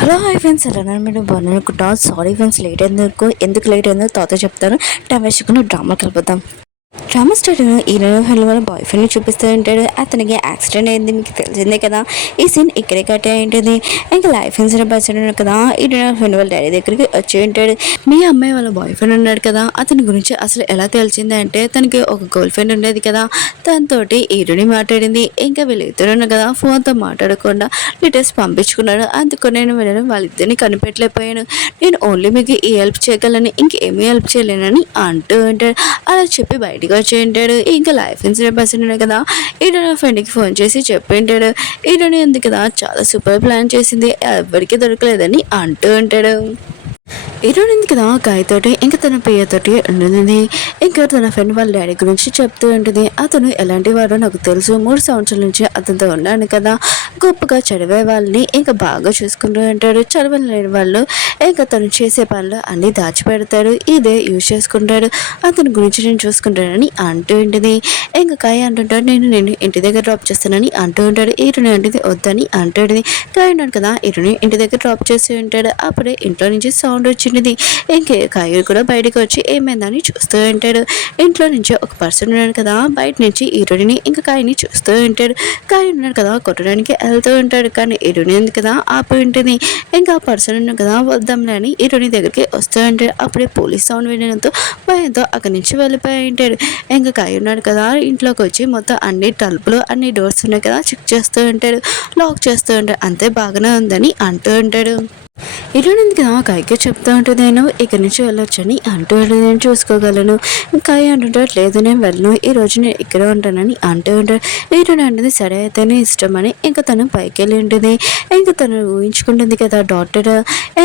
Hello hi friends, ఎలా ఉన్నారు? మీరు బాగున్నారనుకుంటా. సారీ ఫ్రెండ్స్, లేట్ ఎందుకు లేట్ అయిందో తాత చెప్తాను. టైం వేసుకుని డ్రామాకి వెళ్ళిపోతాం. డ్రామా స్టార్ట్ హీరో వాళ్ళ బాయ్ ఫ్రెండ్ని చూపిస్తూ ఉంటాడు. అతనికి యాక్సిడెంట్ అయింది, మీకు తెలిసిందే కదా. ఈ సీన్ ఇక్కడే కట్ అయి ఉంటుంది. ఇంకా లైఫ్ ఇన్సూరెన్స్ పర్సన్ కదా, హీరో ఫ్రెండ్ వాళ్ళ డాడీ దగ్గరికి వచ్చి ఉంటాడు. మీ అమ్మాయి వాళ్ళ బాయ్ ఫ్రెండ్ ఉన్నాడు కదా, అతని గురించి అసలు ఎలా తెలిసింది అంటే తనకి ఒక గర్ల్ ఫ్రెండ్ ఉండేది కదా, దాంతో హీరోని మాట్లాడింది. ఇంకా వీళ్ళిద్దరు కదా ఫోన్తో మాట్లాడకుండా డీటెయిల్స్ పంపించుకున్నాడు. అందుకు నేను వెళ్ళడం వాళ్ళిద్దరిని కనిపెట్టలేకపోయాను. నేను ఓన్లీ మీకు ఈ హెల్ప్ చేయగలను, ఇంకేమీ హెల్ప్ చేయలేనని అంటూ ఉంటాడు. అలా చెప్పి బయటకు వచ్చి ఉంటాడు. ఇంకా లైఫ్ ఇన్సూరెన్స్ పర్సన్ కదా, ఈడో నా ఫ్రెండ్కి ఫోన్ చేసి చెప్పి ఉంటాడు. ఈడోని ఉంది కదా చాలా సూపర్ ప్లాన్ చేసింది, ఎవరికి దొరకలేదని అంటూ ఉంటాడు. హీరోయిన్ కదా కాయతోటి ఇంకా తన పేయతోటి ఉంటుంది. ఇంకా తన ఫ్రెండ్ వాళ్ళ డాడీ గురించి చెప్తూ ఉంటుంది. అతను ఎలాంటి వాడో నాకు తెలుసు, 3 సంవత్సరాల నుంచి అతనితో ఉన్నాను కదా, గొప్పగా చదివే వాళ్ళని ఇంకా బాగా చూసుకుంటూ ఉంటాడు. చదవలేని వాళ్ళు ఇంకా తను చేసే పనులు అన్నీ దాచిపెడతాడు, ఇదే యూజ్ చేసుకుంటాడు, అతని గురించి నేను చూసుకుంటానని అంటూ ఉంటుంది. ఇంకా కాయ అంటుంటాడు, నేను ఇంటి దగ్గర డ్రాప్ చేస్తానని అంటూ ఉంటాడు. హీరోని అంటే వద్దని అంటుంది. కాయ ఉన్నాడు కదా, హీరోని ఇంటి దగ్గర డ్రాప్ చేసి ఉంటాడు. అప్పుడే ఇంట్లో నుంచి సౌండ్ వచ్చినది. ఇంకే కాయలు కూడా బయటకు వచ్చి ఏమైందని చూస్తూ ఉంటాడు. ఇంట్లో నుంచి ఒక పర్సన్ ఉన్నాడు కదా, బయట నుంచి హీరోని ఇంకా కాయని చూస్తూ ఉంటాడు. కాయ ఉన్నాడు కదా, కొట్టడానికి వెళ్తూ ఉంటాడు. కానీ హీరోని ఉంది కదా ఆపి ఉంటుంది. ఇంకా ఆ పర్సన్ ఉన్నాడు కదా, వద్దాంలే అని హీరోని దగ్గరికి వస్తూ ఉంటాడు. అప్పుడే పోలీస్ సౌండ్ వినడంతో భయంతో అక్కడి నుంచి వెళ్ళిపోయి ఉంటాడు. ఇంకా కాయ ఉన్నాడు కదా, ఇంట్లోకి వచ్చి మొత్తం అన్ని తలుపులు అన్ని డోర్స్ ఉన్నాయి కదా చెక్ చేస్తూ ఉంటాడు, లాక్ చేస్తూ ఉంటాడు. అంతే బాగానే ఉందని అంటూ ఉంటాడు. హీరోయిన్ కదా కాయకి చెప్తూ ఉంటుంది, నేను ఇక్కడి నుంచి వెళ్ళొచ్చని అంటూ ఉంటుంది. నేను చూసుకోగలను. కాయ అంటుంటాడు, లేదు నేను వెళ్ళను, ఈ రోజు నేను ఇక్కడ ఉంటానని అంటూ ఉంటాడు. హీరోయిన్ అంటుంది, సరే అయితేనే ఇష్టం అని. ఇంకా తను పైకి వెళ్ళి ఉంటుంది. ఇంకా తను ఊహించుకుంటుంది కదా డాక్టర్.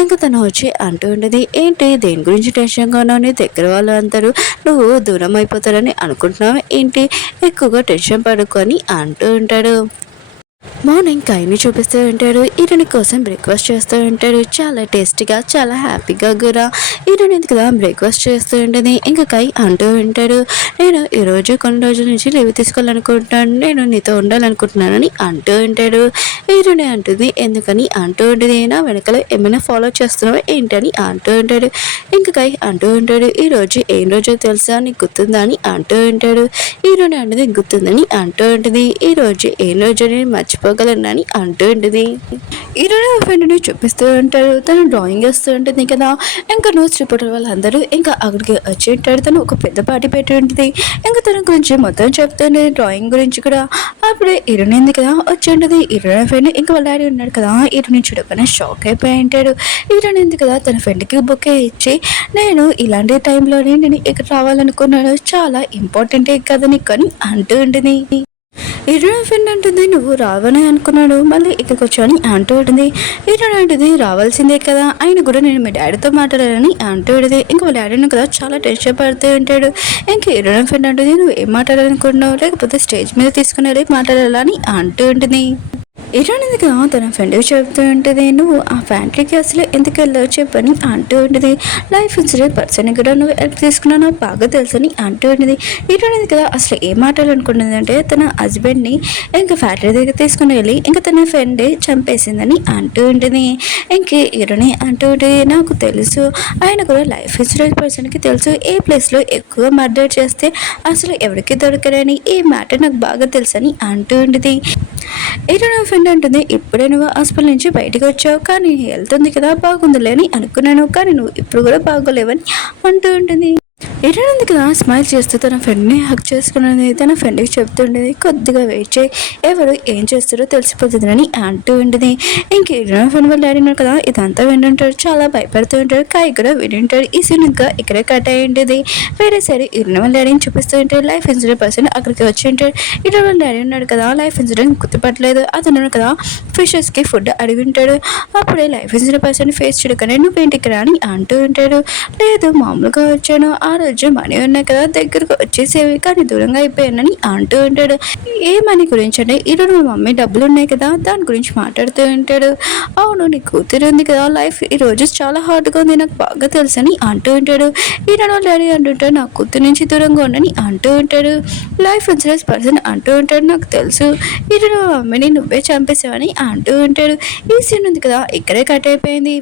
ఇంకా తను వచ్చి అంటూ ఉంటుంది, ఏంటి దేని గురించి టెన్షన్గా ఉన్నావు, నీ దగ్గర వాళ్ళు అందరూ నువ్వు దూరం అయిపోతారని అనుకుంటున్నావు ఏంటి, ఎక్కువగా టెన్షన్ పడుకొని అంటూ ఉంటాడు. మార్నింగ్ కాయని చూపిస్తూ ఉంటాడు. హీరోని కోసం బ్రేక్ఫాస్ట్ చేస్తూ ఉంటాడు. చాలా టేస్టీగా చాలా హ్యాపీగా కూడా హీరోని కదా బ్రేక్ఫాస్ట్ చేస్తూ ఉంటుంది. ఇంకా కాయ అంటూ ఉంటాడు, నేను ఈరోజు కొన్ని రోజుల నుంచి లీవ్ తీసుకోవాలనుకుంటున్నాను, నేను నీతో ఉండాలనుకుంటున్నానని అంటూ ఉంటాడు. హీరోని అంటుంది, ఎందుకని అంటూ ఉంటుంది, నా వెనకాల ఏమైనా ఫాలో చేస్తున్నావా ఏంటని అంటూ ఉంటాడు. ఇంకా కాయ అంటూ ఉంటాడు, ఈ రోజు ఏం రోజో తెలుసా, నీకు గుర్తుందా అని అంటూ ఉంటాడు. హీరోని అంటుంది, గుర్తుందని అంటూ ఉంటుంది. ఈ రోజు ఏం రోజు నేను మర్చిపోగలనని అంటూ ఉంటుంది. హీరోని ఫ్రెండ్ని చూపిస్తూ ఉంటాడు. తను డ్రాయింగ్ వేస్తూ ఉంటుంది కదా. ఇంకా న్యూస్ రిపోర్టర్ వాళ్ళందరూ ఇంకా అక్కడికి వచ్చి ఉంటాడు. తను ఒక పెద్ద పార్టీ పెట్టి ఉంటుంది. ఇంకా తన గురించి మొత్తం చెప్తుంది, డ్రాయింగ్ గురించి కూడా. అప్పుడే హీరోని ఉంది కదా వచ్చి ఉంటుంది. హీరోని ఫ్రెండ్ ఇంకా వాళ్ళ డాడీ ఉన్నాడు కదా, హీరోని చూడగానే షాక్ అయిపోయి ఉంటాడు. హీరోని ఉంది కదా తన ఫ్రెండ్కి బుకే ఇచ్చి, నేను ఇలాంటి టైంలోనే నేను ఇక్కడ రావాలనుకున్నాను, చాలా ఇంపార్టెంటే కదా నీకు అని అంటూ ఉంటుంది. హీరోయిన్ ఫ్రెండ్ అంటుంది, నువ్వు రావని అనుకున్నాడు, మళ్ళీ ఇక్కడికి వచ్చాని అంటూ ఉంటుంది. హీరోయిన్ అంటుంది, రావాల్సిందే కదా, ఆయన కూడా నేను మీ డాడీతో మాట్లాడాలని అంటూ ఉంటుంది. ఇంకా వాళ్ళ డాడీని కదా చాలా టెన్షన్ పడుతూ ఉంటాడు. ఇంకా హీరోయిన్ ఫ్రెండ్ అంటుంది, నువ్వు ఏం మాట్లాడాలనుకుంటున్నావు, లేకపోతే స్టేజ్ మీద తీసుకుని వెళ్ళి మాట్లాడాలని అంటూ ఉంటుంది. హీరోయిన్ కదా తన ఫ్రెండ్కి చెప్తూ ఉంటుంది, నువ్వు ఆ ఫ్యాక్టరీకి అసలు ఎందుకు వెళ్ళావు చెప్పని అంటూ ఉంటుంది. లైఫ్ ఇన్సూరెన్స్ పర్సన్ కూడా నువ్వు హెల్ప్ తీసుకున్నావు బాగా తెలుసని అంటూ ఉంటుంది. హీరోయిన్ కదా అసలు ఏం మాట్లాడాలనుకుంటుంది అంటే, తన హస్బెండ్ని ఇంకా ఫ్యాక్టరీ దగ్గర తీసుకుని వెళ్ళి ఇంకా తన ఫ్రెండ్ చంపేసిందని అంటూ ఉంటుంది. ఇంకే హీరోని అంటూ ఉంటుంది, నాకు తెలుసు, ఆయన కూడా లైఫ్ ఇన్సూరెన్స్ పర్సన్కి తెలుసు, ఏ ప్లేస్లో ఎక్కువ మర్డర్ చేస్తే అసలు ఎవరికి దొరకరని ఈ మ్యాటర్ నాకు బాగా తెలుసని అంటూ ఉంటుంది. హీరోయిన్ ఫ్రెండ్ అంటుంది, ఇప్పుడే నువ్వు హాస్పిటల్ నుంచి బయటకు వచ్చావు, కానీ హెల్త్ ఉంది కదా బాగుందిలే అని అనుకున్నాను, కానీ నువ్వు ఇప్పుడు కూడా బాగోలేవని అంటూ ఉంటుంది. హీరోయిన్ కదా స్మైల్ చేస్తూ తన ఫ్రెండ్ని హక్ చేసుకున్నది. తన ఫ్రెండ్కి చెప్తుండేది, కొద్దిగా వెయిట్ చేయి, ఎవరు ఏం చేస్తారో తెలిసిపోతుందని అంటూ ఉంటుంది. ఇంక హీరోయిన్ ఫ్రెండ్ వాళ్ళు అడిగినారు కదా, ఇదంతా వింటుంటాడు, చాలా భయపడుతూ ఉంటాడు. కాయ కూడా వింటుంటాడు. ఈ సీన్ ఇంకా ఇక్కడే కట్ అయి ఉంటుంది. వేరే సరే హీరోయిన్ వాళ్ళ డాడీని చూపిస్తూ ఉంటాడు. లైఫ్ ఇన్సూరెన్స్ పర్సన్ అక్కడికి వచ్చి ఉంటాడు. హీరోయిన్ వాళ్ళ డాడీ ఉన్నాడు కదా, లైఫ్ ఇన్సూరెన్స్ గుర్తుపట్టలేదు. అతను కదా ఫిషెస్కి ఫుడ్ అడిగి ఉంటాడు. అప్పుడే లైఫ్ ఇన్సూరెన్స్ పర్సన్ ఫేస్ చూడగానే, నువ్వేంటి ఇక్కడ అని అంటూ ఉంటాడు. లేదు మామూలుగా వచ్చాను, ఆ రోజు దగ్గర మనీ ఉన్నాయి కదా దగ్గరకు వచ్చేసేవి కానీ దూరంగా అయిపోయానని అంటూ ఉంటాడు. ఏ మనీ గురించి అంటే ఈరోజు మా మమ్మీ డబ్బులు ఉన్నాయి కదా దాని గురించి మాట్లాడుతూ ఉంటాడు. అవును నీ కూతురు ఉంది కదా లైఫ్ ఈ రోజు చాలా హార్డ్గా ఉంది నాకు బాగా తెలుసు అని అంటూ ఉంటాడు. ఈరోజు డాడీ అంటుంటాడు నా కూతురు నుంచి దూరంగా ఉండని అంటూ ఉంటాడు. లైఫ్ ఇన్సూరెన్స్ పర్సన్ అంటూ ఉంటాడు నాకు తెలుసు ఈరోజు మా మమ్మీని నువ్వే చంపేసావని అంటూ ఉంటాడు. ఈ సీన్ ఉంది కదా ఇక్కడే కట్ అయిపోయింది.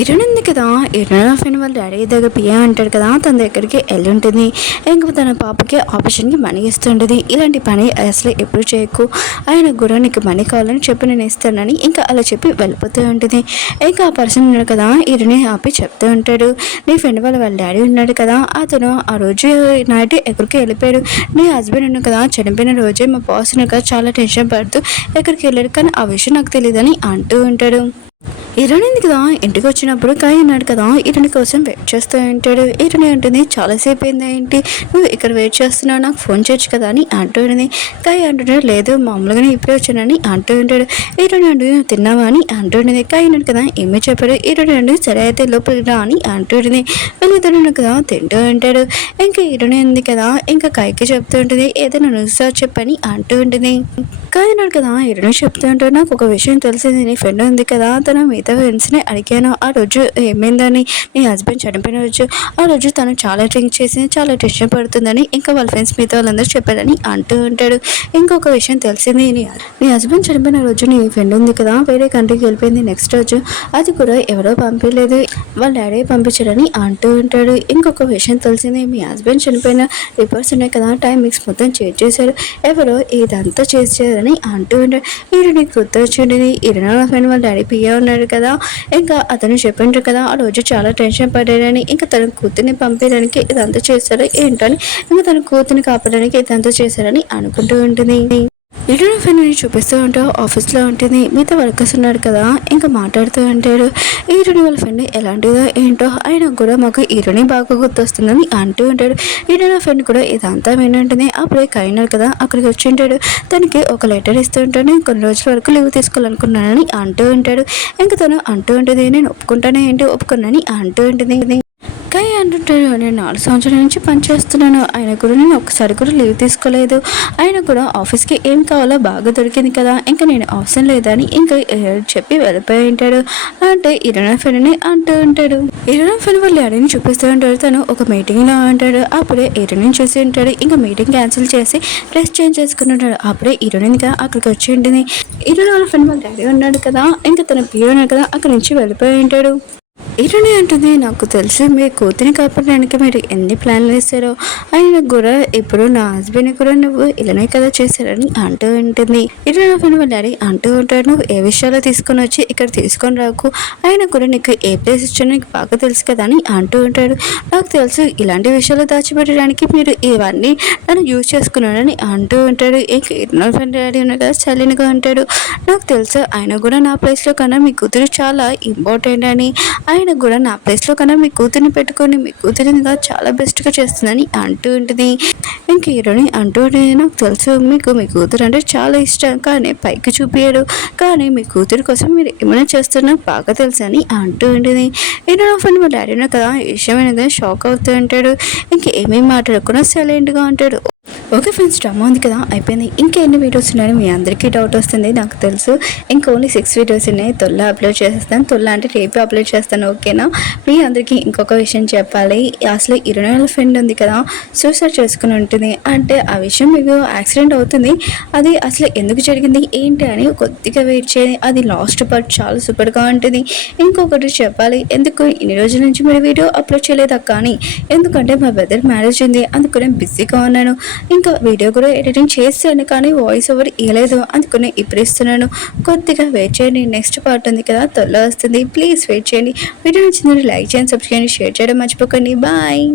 ఇరునుంది కదా ఇరున ఫ్రెండ్ వాళ్ళ డాడీ దగ్గర పియ్య అంటాడు కదా తన దగ్గరికి వెళ్ళి ఉంటుంది. ఇంకా తన పాపకి ఆపరేషన్కి మనీ ఇస్తుంటుంది. ఇలాంటి పని అసలు ఎప్పుడు చేయకు ఆయన కూడా నీకు మనీ కావాలని చెప్పి నేను ఇస్తానని ఇంకా అలా చెప్పి వెళ్ళిపోతూ ఉంటుంది. ఇంకా ఆ పర్సన్ ఉన్నాడు కదా ఇరుని ఆపి చెప్తూ ఉంటాడు నీ ఫ్రెండ్ వాళ్ళ డాడీ ఉన్నాడు కదా అతను ఆ రోజు నైట్ ఎక్కడికి వెళ్ళిపోయాడు. నీ హస్బెండ్ ఉన్నాడు కదా చనిపోయిన రోజే మా బాస్ ఉన్నాడు కదా చాలా టెన్షన్ పడుతూ ఎక్కడికి వెళ్ళాడు కానీ ఆ విషయం నాకు తెలియదని అంటూ ఉంటాడు. ఇరణింది కదా ఇంటికి వచ్చినప్పుడు కాయ ఉన్నాడు కదా ఇరుని కోసం వెయిట్ చేస్తూ ఉంటాడు. ఇరుని అంటుంది చాలాసేపు అయింది ఏంటి నువ్వు ఇక్కడ వెయిట్ చేస్తున్నావు నాకు ఫోన్ చేయొచ్చు కదా అని అంటూ ఉంటుంది. కాయ అంటున్నాడు లేదు మామూలుగానే ఇప్పుడే వచ్చానని అంటూ ఉంటాడు. ఇరుని అంటూ తిన్నావా అని అంటూ ఉంటుంది. కాయ ఉన్నాడు కదా ఏమీ చెప్పాడు. ఇరుని అంటూ సరే అయితే లోపలికి రా అని అంటూ ఉంటుంది. వీళ్ళిద్దరు కదా తింటూ ఉంటాడు. ఇంకా ఇరుని ఉంది కదా ఇంకా కాయకి చెప్తూ ఉంటుంది ఏదైనా న్యూస్ చెప్పని అంటూ ఉంటుంది. కాయ ఉన్నాడు కదా ఇరుని చెప్తూ ఉంటాడు నాకు ఒక విషయం తెలిసింది నీ ఫ్రెండ్ ఉంది కదా తన మిగతా ఫ్రెండ్స్ని అడిగాను ఆ రోజు ఏమైందని నీ హస్బెండ్ చనిపోయిన రోజు ఆ రోజు తను చాలా డ్రింక్ చేసి చాలా టెన్షన్ పడుతుందని ఇంకా వాళ్ళ ఫ్రెండ్స్ మిగతా వాళ్ళందరూ చెప్పారని అంటూ ఉంటాడు. ఇంకొక విషయం తెలిసింది నీ హస్బెండ్ చనిపోయిన రోజు నీ ఫ్రెండ్ ఉంది కదా వేరే కంట్రీకి వెళ్ళిపోయింది నెక్స్ట్ రోజు అది కూడా ఎవరో పంపించలేదు వాళ్ళ డాడీ పంపించారని అంటూ ఉంటాడు. ఇంకొక విషయం తెలిసింది మీ హస్బెండ్ చనిపోయిన రిపోర్ట్స్ ఉన్నాయి కదా టైం మిక్స్ మొత్తం చేంజ్ చేశారు ఎవరో ఇదంతా చేశారని అంటూ ఉంటాడు. ఈడు నీకు గుర్తొచ్చింది ఈరోజు నా ఫ్రెండ్ వాళ్ళ డాడీ పియ్య ఉన్నాడు కదా ఇంకా అతను చెప్పిండ్రు కదా ఆ రోజు చాలా టెన్షన్ పడ్డాడని ఇంకా తన కూతుర్ని పంపించడానికి ఇదంతా చేశారు ఏంటని ఇంకా తన కూతుర్ని కాపాడడానికి ఇదంతా చేశారని అనుకుంటూ ఉంటుంది. ఇరుని ఫ్రెండ్ని చూపిస్తూ ఉంటావు ఆఫీస్లో ఉంటుంది మిగతా వర్కర్స్ ఉన్నాడు కదా ఇంకా మాట్లాడుతూ ఉంటాడు. ఈరుని వాళ్ళ ఫ్రెండ్ ఎలాంటిదో ఏంటో ఆయన కూడా మాకు ఈరుని బాగా గుర్తొస్తుందని అంటూ ఉంటాడు. ఈరుని ఫ్రెండ్ కూడా ఇదంతా వినంటుంది అప్పుడే కైనాడు కదా అక్కడికి వచ్చి ఉంటాడు. తనకి ఒక లెటర్ ఇస్తూ ఉంటాడు కొన్ని రోజుల వరకు లీవ్ తీసుకోవాలనుకున్నానని అంటూ ఉంటాడు. ఇంకా తను అంటూ ఉంటుంది నేను ఒప్పుకుంటానే ఏంటి ఒప్పుకున్నానని అంటూ ఉంటుంది. కాయ అంటుంటాడు నేను 4 సంవత్సరాల నుంచి పనిచేస్తున్నాను ఆయన కూడా నేను ఒక్కసారి కూడా లీవ్ తీసుకోలేదు ఆయన కూడా ఆఫీస్కి ఏం కావాలో బాగా దొరికింది కదా ఇంకా నేను అవసరం లేదని ఇంకా చెప్పి వెళ్ళిపోయి ఉంటాడు. అంటే ఇరునా ఫ్రెండ్ని అంటూ ఉంటాడు. ఇరునా ఫ్రెండ్ వాళ్ళ డాడీని చూపిస్తూ ఉంటాడు తను ఒక మీటింగ్లో ఉంటాడు. అప్పుడే ఇరుని చూసి ఉంటాడు ఇంకా మీటింగ్ క్యాన్సిల్ చేసి డ్రెస్ చేంజ్ చేసుకుని ఉంటాడు. అప్పుడే ఇరునిగా అక్కడికి వచ్చి ఉంటుంది. ఇరునా వాళ్ళ ఫ్రెండ్ వాళ్ళ డాడీ ఉన్నాడు కదా ఇంకా తన పిల్లలు ఉన్నాడు కదా అక్కడి నుంచి వెళ్ళిపోయి ఉంటాడు. ఇరుని అంటుంది నాకు తెలుసు మీ కూతురిని కాపాడడానికి మీరు ఎన్ని ప్లాన్లు వేస్తారో ఆయన కూడా ఇప్పుడు నా హస్బెండ్ కూడా నువ్వు ఇలానే కదా చేశారని అంటూ ఉంటుంది. ఇరుని ఫ్రెండ్ వాళ్ళ డాడీ అంటూ ఉంటాడు నువ్వు ఏ విషయాల్లో తీసుకొని వచ్చి ఇక్కడ తీసుకొని రాకు ఆయన కూడా నీకు ఏ ప్లేస్ ఇచ్చానో నీకు బాగా తెలుసు కదా అని అంటూ ఉంటాడు. నాకు తెలుసు ఇలాంటి విషయాలు దాచిపెట్టడానికి మీరు ఇవన్నీ నన్ను యూజ్ చేసుకున్నానని అంటూ ఉంటాడు. ఇరుని ఫ్రెండ్ డాడీ ఉన్నాడు కదా సైలెంట్గా ఉంటాడు. నాకు తెలుసు ఆయన కూడా నా ప్లేస్లో కన్నా మీ కూతురు చాలా ఇంపార్టెంట్ అని ఆయన కూడా నా ప్లేస్లో కన్నా మీ కూతుర్ని పెట్టుకొని మీ కూతురినిగా చాలా బెస్ట్గా చేస్తుందని అంటూ ఉంటుంది. ఇంక హీరోని అంటూ ఉంటుంది నాకు తెలుసు మీకు మీ కూతురు అంటే చాలా ఇష్టం కానీ పైకి చూపించారు కానీ మీ కూతురు కోసం మీరు ఏమైనా చేస్తున్నా బాగా తెలుసు అని అంటూ ఉంటుంది. హీరో ఫ్రెండ్ మా డాడీ కదా ఈ విషయమైనది షాక్ అవుతూ ఉంటాడు. ఇంకేమేమి మాట్లాడకుండా సైలెంట్గా ఉంటాడు. ఓకే ఫ్రెండ్స్ డ్రామా ఉంది కదా అయిపోయింది. ఇంకా ఎన్ని వీడియోస్ ఉన్నాయని మీ అందరికీ డౌట్ వస్తుంది నాకు తెలుసు. ఇంకా ఓన్లీ 6 వీడియోస్ ఉన్నాయి తొల్ల అప్లోడ్ చేసేస్తాను తొల్ల అంటే రేపు అప్లోడ్ చేస్తాను ఓకేనా. మీ అందరికీ ఇంకొక విషయం చెప్పాలి అసలు 20 ఫ్రెండ్ ఉంది కదా సూసైడ్ చేసుకుని ఉంటుంది అంటే ఆ విషయం మీకు యాక్సిడెంట్ అవుతుంది అది అసలు ఎందుకు జరిగింది ఏంటి అని కొద్దిగా వెయిట్ చేయండి అది లాస్ట్ పార్ట్ చాలా సూపర్గా ఉంటుంది. ఇంకొకటి చెప్పాలి ఎందుకు ఇన్ని రోజుల నుంచి మీరు వీడియో అప్లోడ్ చేయలేదు కానీ ఎందుకంటే మా బ్రదర్ మ్యారేజ్ ఉంది అందుకు నేను బిజీగా ఉన్నాను. ఇంకా వీడియో కూడా ఎడిటింగ్ చేస్తాను కానీ వాయిస్ ఓవర్ ఇవ్వలేదు అందుకని ఇప్పుడు ఇస్తున్నాను కొద్దిగా వెయిట్ చేయండి నెక్స్ట్ పార్ట్ ఉంది కదా త్వరలో వస్తుంది ప్లీజ్ వెయిట్ చేయండి. వీడియో నచ్చిందని లైక్ చేయండి సబ్స్క్రైబ్ చేయండి షేర్ చేయడం మర్చిపోకండి బాయ్.